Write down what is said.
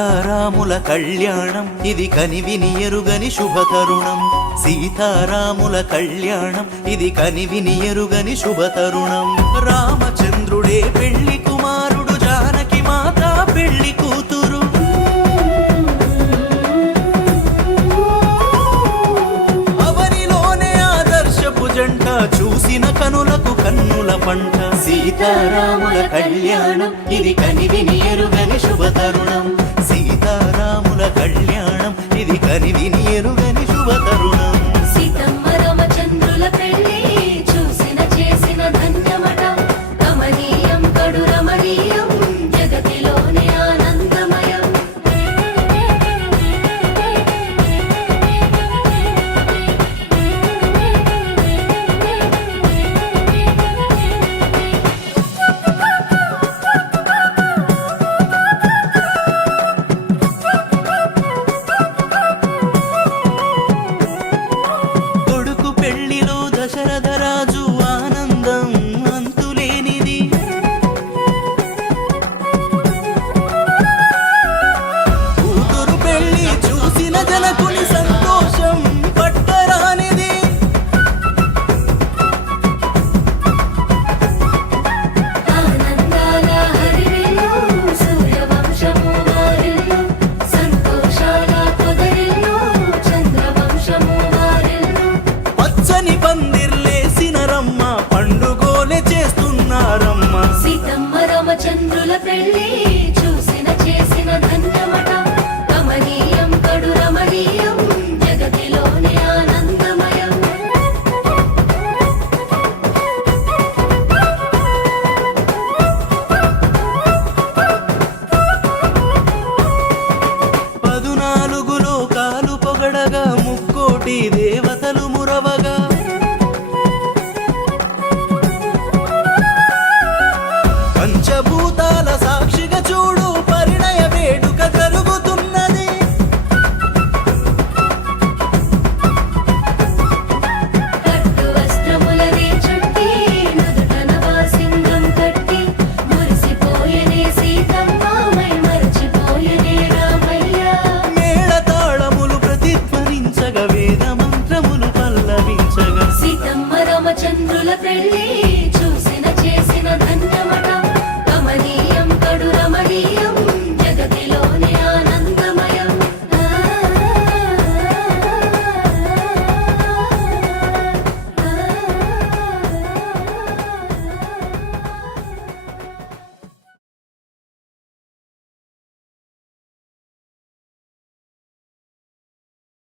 సీతారాముల కళ్యాణం ఇది కనివిని ఎరుగని శుభతరుణం. సీతారాముల కళ్యాణం ఇది కనివిని ఎరుగని శుభతరుణం. రామచంద్రుడే పెళ్లి కుమారుడు, జానకి మాత పెళ్లి కూతురు. అవనిలోనే ఆదర్శపు జంట, చూసిన కనులకు కన్నుల పంట. సీతారాముల కళ్యాణం ఇది కనివిని ఎరుగని శుభతరుణం. సీతారాముల కళ్యాణం ఇది కనివిని ఎరుగని శుభతరుణం. సీతమ్మ రామచంద్రుల పెళ్లి చూసిన చేసిన ధన్యమట. రమణీయం కడు రమణీయం, జగతిలోనే ఆనందమయం. కొడుకు పెళ్లిలో దశరథ రాజు ఆనందం అంతులేనిది. కూతురు పెళ్లి చూసిన జనకుని సంతోషం పట్టరానిది. ఆనందాల హరివిల్లు, సూర్యవంశము వారిల్లు. సంతోషాల పొదరిల్లు, చంద్రవంశము వారిల్లు. పచ్చని పందిర్లేసిన రమ్మ, పండుగోలే చేస్తున్నారమ్మ. సీతమ్మ రామచంద్రుల పెళ్లి